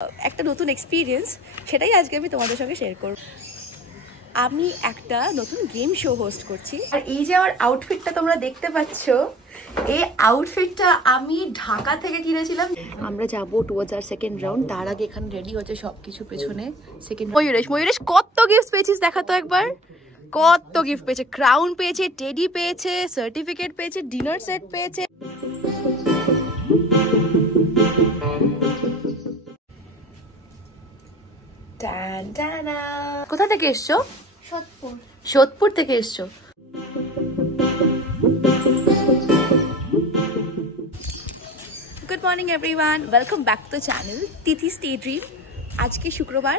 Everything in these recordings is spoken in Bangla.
একটা নতুন এক্সপিরিয়েন্স, সেটাই আজকে আমি তোমাদের সঙ্গে শেয়ার করব। আমি একটা নতুন গেম শো হোস্ট করছি, আর এই যে আমার আউটফিটটা তোমরা দেখতে পাচ্ছ, এই আউটফিটটা আমি ঢাকা থেকে কিনেছিলাম। আমরা যাবো টুয়ার্ডস আর সেকেন্ড রাউন্ড, তার আগে এখানে রেডি হচ্ছে সবকিছু পেছনে। সেকেন্ড ময়ূরেশ কত গিফট পেয়েছিস দেখাতো একবার, কত গিফট পেয়েছে। ক্রাউন পেয়েছে, টেডি পেয়েছে, সার্টিফিকেট পেয়েছে, ডিনার সেট পেয়েছে। কোথা থেকে এসছো? সোদপুর থেকে এসছো। Good morning everyone, welcome back to the channel Tithi stay dream. আজকে শুক্রবার।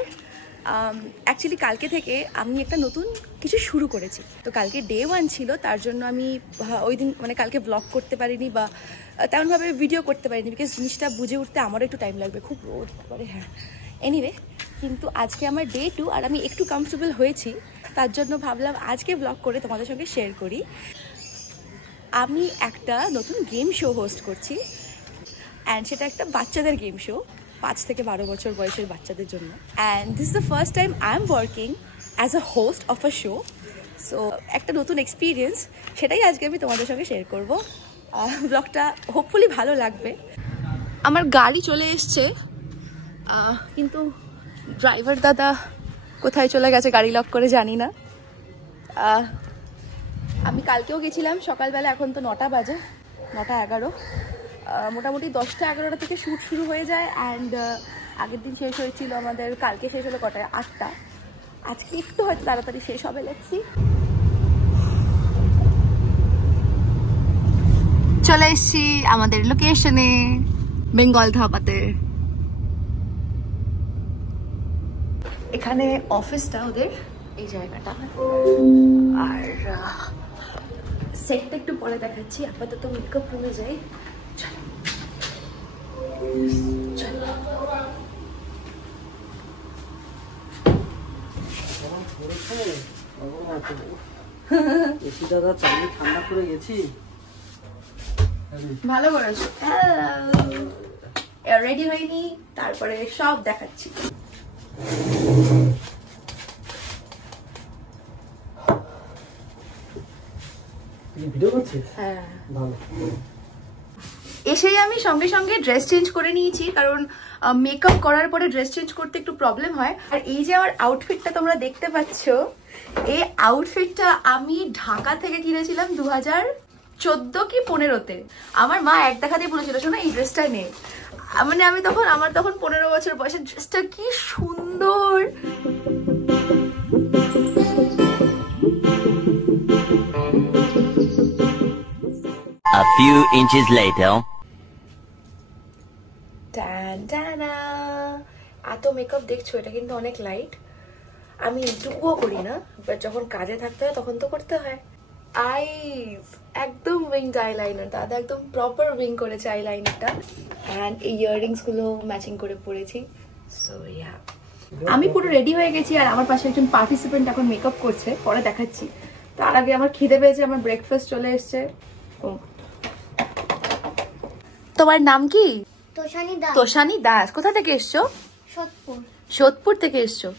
অ্যাকচুয়ালি কালকে থেকে আমি একটা নতুন কিছু শুরু করেছি। তো কালকে ডে 1 ছিল, তার জন্য আমি ওই দিন মানে কালকে ব্লগ করতে পারিনি বা তেমনভাবে ভিডিও করতে পারিনি, বিকজ জিনিসটা বুঝে উঠতে আমারও একটু টাইম লাগবে, খুব রোদ করে। হ্যাঁ, এনিওয়ে, কিন্তু আজকে আমার ডে 2 আর আমি একটু কমফর্টেবল হয়েছি, তার জন্য ভাবলাম আজকে ব্লগ করে তোমাদের সঙ্গে শেয়ার করি। আমি একটা নতুন গেম শো হোস্ট করছি, অ্যান্ড সেটা একটা বাচ্চাদের গেম শো, 5 থেকে 12 বছর বয়সের বাচ্চাদের জন্য। And this is the first time I am working as a host of a show. So একটা নতুন এক্সপিরিয়েন্স, সেটাই আজকে আমি তোমাদের সঙ্গে শেয়ার করবো। ব্লগটা হোপফুলি ভালো লাগবে। আমার গাড়ি চলে এসছে, কিন্তু ড্রাইভার দাদা কোথায় চলে গেছে গাড়ি লক করে জানি না। আমি কালকেও গেছিলাম সকালবেলা, এখন তো 9টা বাজে, 9:11। মোটামুটি 10টা 11টা থেকে শ্যুট শুরু হয়ে যায়। অ্যান্ড আগের দিন শেষ হয়েছিল আমাদের, কালকে শেষ হলো কটায়? 8টা। আজকে একটু হয়তো তাড়াতাড়ি শেষ হবে, লেটসি। চলে এসছি আমাদের লোকেশনে, বেঙ্গল ধাবাতে। এখানে অফিসটা ওদের, এই জায়গাটা। আর সেটটা একটু পরে দেখাচ্ছি, আপাতত মেকআপ রুমে যাই। ভালো করেছো। রেডি হয়নি, তারপরে সব দেখাচ্ছি। হ্যাঁ, এসেই আমি সঙ্গে সঙ্গে ড্রেস চেঞ্জ করে নিয়েছি, কারণ মেকআপ করার পরে ড্রেস চেঞ্জ করতে একটু প্রবলেম হয়। আর এই যে আমার আউটফিটটা তোমরা দেখতে পাচ্ছ, এই আউটফিটটা আমি ঢাকা থেকে কিনেছিলাম 2014 কি 15-তে। আমার মা এক দেখাতেই বলেছিল, শোনো এই ড্রেসটা নে। মানে আমার তখন 15 বছর বয়সে, ড্রেসটা কি সুন্দর। A few inches later. এত মেকআপ দেখছো, এটা কিন্তু অনেক লাইট। আমি এইটুকুও করি না, বাট যখন কাজে থাকতে হয় তখন তো করতে হয়। আইস একদম উইংড আইলাইনার, দাদা একদম প্রপার উইং করেছে আইলাইনারটা। অ্যান্ড এই ইয়াররিংস গুলো ম্যাচিং করে পরেছি। সো ইয়া, আমি পুরো রেডি হয়ে গেছি, আর আমার পাশে একজন পার্টিসিপেন্ট এখন মেকআপ করছে, পরে দেখাচ্ছি। তার আগে আমার খিদে পেয়েছে, আমার ব্রেকফাস্ট চলে এসছে। তোমার নাম কি? তোষানি দাস। কোথা থেকে এসছো? সোদপুর থেকে এসছো।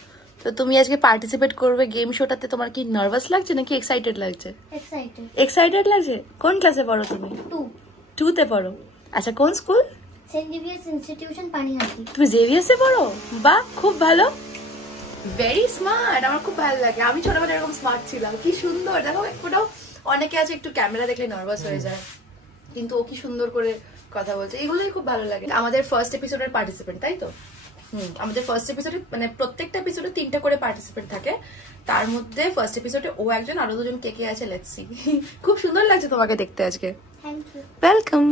তো তুমি আজকে পার্টিসিপেট করবে গেম শোটাতে, তোমার কি নার্ভাস লাগছে নাকি এক্সাইটেড লাগছে? এক্সাইটেড লাগছে। কোন ক্লাসে পড়ো তুমি? 2-তে পড়ো। আচ্ছা, কোন school? Saint Xavier's institution Panihati. তুমি জেভিয়ার্সে পড়ো? বাহ, খুব ভালো, ভেরি স্মার্ট। আমার খুব ভালো লাগে, আমি ছোটবেলায় এরকম স্মার্ট ছিলাম। কি সুন্দর, দেখো একটু। অনেকে আছে একটু ক্যামেরা দেখলে নার্ভাস হয়ে যায়, কিন্তু ও কি সুন্দর করে কথা বলছে, এগুলোই খুব ভালো লাগে। আমাদের ফার্স্ট এপিসোডের পার্টিসিপেন্ট, তাই তো? আমাদের ফার্স্ট এপিসোডে মানে প্রত্যেকটা এপিসোডে 3টা করে পার্টিসিপেন্ট থাকে, তার মধ্যে ফার্স্ট এপিসোডে ও একজন, আরো 2জন কে কে আছে লেটস সি। খুব সুন্দর লাগছে তোমাকে দেখতে আজকে। Thank you. ওয়েলকাম।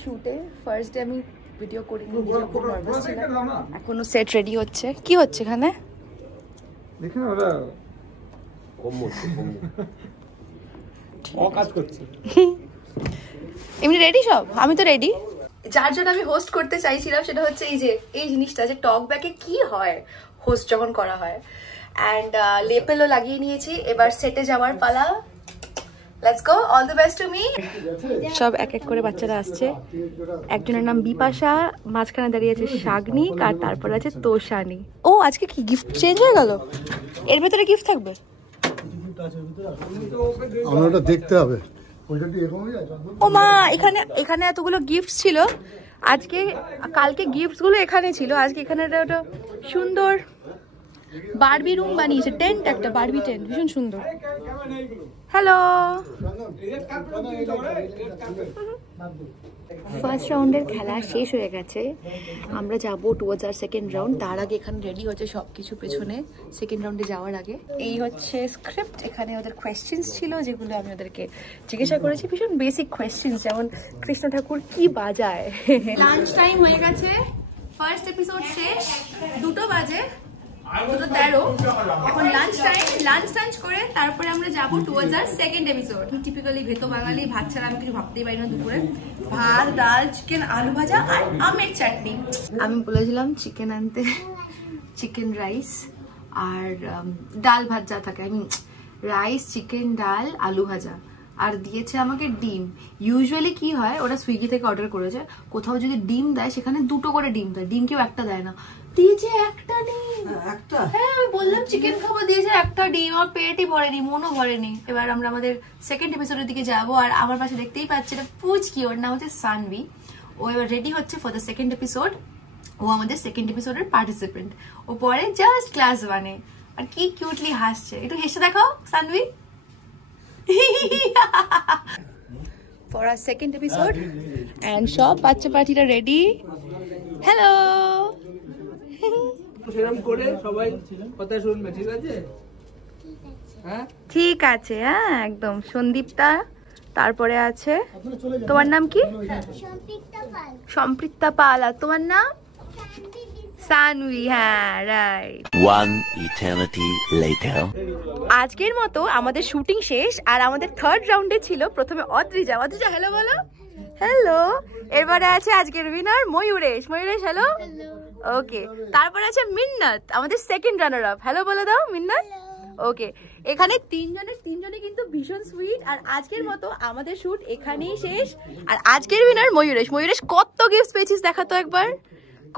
শুটে ফার্স্ট ডে আমি ভিডিও করিনি, খুব নার্ভাস ছিলাম। এখনো সেট রেডি হচ্ছে। কি হচ্ছে এখানে? দেখেন ওরা কাজ করছে। এমনি রেডি সব? আমি তো রেডি। যার জন্য আমি হোস্ট করতে চাইছিলাম সেটা হচ্ছে এই জিনিসটা যে টক ব্যাকে কি হয় হোস্ট যখন করা হয়। অ্যান্ড লেপেলও লাগিয়ে নিয়েছি, এবার সেটে যাওয়ার পালা। Let's go, all the best to me. সব এক এক করে বাচ্চারা আসছে। একজনের নাম বিপাশা, মাঝখানে দাঁড়িয়ে আছে শাগনিক, আর তারপর আছে তোষানি। ও আজকে কি গিফট চেঞ্জ হয়ে গেল? এর ভেতরে গিফট থাকবে? আমরা ওটা দেখতে হবে। ও মা, এখানে এতগুলো গিফট ছিল। আজকে কালকে গিফটস গুলো এখানে ছিল, আজকে এখানে একটা সুন্দর বারবি রুম বানিয়েছে, টেন্ট, একটা বারবি টেন্ট, ভীষণ সুন্দর। হ্যালো, ফার্স্ট রাউন্ডের খেলা শেষ হয়ে গেছে, আমরা যাব টুয়ার্ডস আর সেকেন্ড রাউন্ড। তার আগে এখানে রেডি হচ্ছে সবকিছু পেছনে, সেকেন্ড রাউন্ডে যাওয়ার আগে। এই হচ্ছে স্ক্রিপ্ট, এখানে ওদের কোয়েশ্চেন্স ছিল যেগুলো আমি ওদেরকে জিজ্ঞাসা করেছি, ভীষণ বেসিক কোয়েশ্চেন্স, যেমন কৃষ্ণ ঠাকুর কি বাজায়। লাঞ্চ টাইম হয়ে গেছে, ফার্স্ট এপিসোড শেষ, 2টো বাজে, 2:13। এখন লাঞ্চ টাঞ্চ করে তারপরে আমরা যাবো টুয়ার্ডস আর সেকেন্ড এপিসোড। টিপিক্যালি ভেতো বাঙালি, ভাত ছাড়া আমি কিছু ভাবতেই পারি না দুপুরে। ভাত, ডাল, চিকেন, আলু ভাজা আর আমের চাটনি। আমি বলেছিলাম চিকেন আনতে, চিকেন রাইস আর ডাল ভাত যা থাকে, রাইস, চিকেন, ডাল, আলু ভাজা, আর দিয়েছে আমাকে ডিম। ইউজুয়ালি কি হয়, ওরা সুইগি থেকে অর্ডার করেছে, কোথাও যদি ডিম দেয় সেখানে 2টো করে ডিম দেয়, ডিম কেউ একটা দেয় না, দিয়েছে একটা ডিম। হ্যাঁ, আমি বললাম চিকেন খাবো, দিয়েছে একটা ডিম, আমার পেটই ভরেনি, মনও ভরেনি। এবার আমরা আমাদের সেকেন্ড এপিসোডের দিকে যাবো, আর আমার পাশে দেখতেই পাচ্ছি এটা পুচকি, ওর নাম হচ্ছে সানভি। ও এবার রেডি হচ্ছে ফর দ্য সেকেন্ড এপিসোড। ও আমাদের সেকেন্ড এপিসোডের পার্টিসিপেন্ট। ও পরে জাস্ট ক্লাস 1-এ, আর কি কিউটলি হাসছে। একটু হেসে দেখাও Sanvi. For our second episode, and সব বাচ্চা পার্টিরা রেডি। হ্যালো, সেরকম করে সবাই কথা শুনবে, ঠিক আছে? হ্যাঁ ঠিক আছে, হ্যাঁ একদম। সন্দীপটা, তারপরে আছে, তোমার নাম কি? সম্পৃক্তা পাল। আর তোমার নাম? সানভি। হ্যাঁ, রাইট। One eternity later. আজকের মতো আমাদের শুটিং শেষ, আর আমাদের থার্ড রাউন্ডে ছিল প্রথমে অদ্রিজা। অদ্রিজা হ্যালো বলো। হ্যালো। এরপরে আছে আজকের উইনার ময়ূরেশ। ময়ূরেশ হ্যালো। ওকে, তারপরে আছে মিন্নাত, আমাদের সেকেন্ড রানার আপ। হ্যালো বলে দাও মিন্নাত। ওকে, এখানে তিনজনে কিন্তু ভীষণ সুইট। আর আজকের মতো আমাদের শুট এখানেই শেষ। আর আজকের উইনার ময়ূরেশ। ময়ূরেশ কত গিফট পেয়েছিস দেখাতো একবার,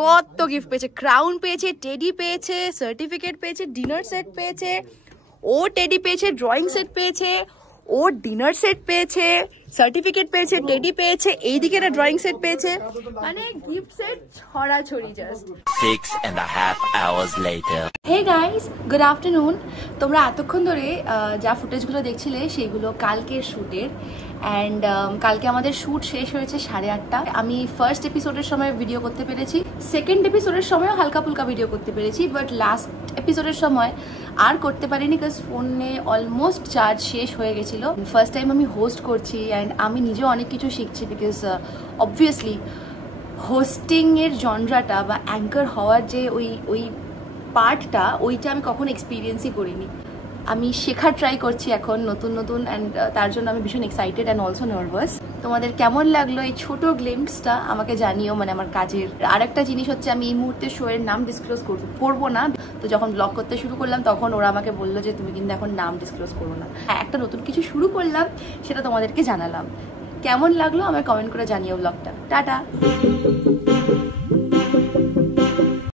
কত গিফট পেয়েছে। ক্রাউন পেয়েছে, টেডি পেয়েছে, সার্টিফিকেট পেয়েছে, ডিনার সেট পেয়েছে, ও টেডি পেয়েছে, ড্রয়িং সেট পেয়েছে, ও ডিনার সেট পেয়েছে, সার্টিফিকেট পেয়েছে, টেডি পেয়েছে, এইদিকে একটা ড্রয়িং সেট পেয়েছে, মানে গিফট সেট ছড়াছড়ি just. 6.5 hours later. Hey guys, good afternoon. তোমরা এতক্ষণ ধরে যা ফুটেজগুলো দেখছিলে সেগুলো কালকের শ্যুটের। অ্যান্ড কালকে আমাদের শ্যুট শেষ হয়েছে 8:30। আমি ফার্স্ট এপিসোডের সময় ভিডিও করতে পেরেছি, সেকেন্ড এপিসোডের সময়ও হালকা ফুলকা ভিডিও করতে পেরেছি, বাট লাস্ট এপিসোডের সময় আর করতে পারিনি, বিকজ ফোনে অলমোস্ট চার্জ শেষ হয়ে গেছিলো। ফার্স্ট টাইম আমি হোস্ট করছি, অ্যান্ড আমি নিজেও অনেক কিছু শিখছি, বিকজ অবভিয়াসলি হোস্টিংয়ের জনরাটা বা অ্যাঙ্কার হওয়ার যে ওই পার্টটা, ওইটা আমি কখনো এক্সপিরিয়েন্সই করিনি। আমি শেখার ট্রাই করছি এখন নতুন অ্যান্ড তার জন্য আমি ভীষণ এক্সাইটেড অ্যান্ড অলসো নার্ভাস। তোমাদের কেমন লাগলো এই ছোট গ্লিম্পসটা আমাকে জানিও, মানে আমার কাজের। আর একটা জিনিস হচ্ছে, আমি এই মুহূর্তে শো এর নাম ডিসক্লোজ করবো না। তো যখন ব্লগ করতে শুরু করলাম তখন ওরা আমাকে বললো যে তুমি কিন্তু এখন নাম ডিসক্লোজ করবো না। হ্যাঁ, একটা নতুন কিছু শুরু করলাম, সেটা তোমাদেরকে জানালাম। কেমন লাগলো আমায় কমেন্ট করে জানিও ব্লগটা। টাটা।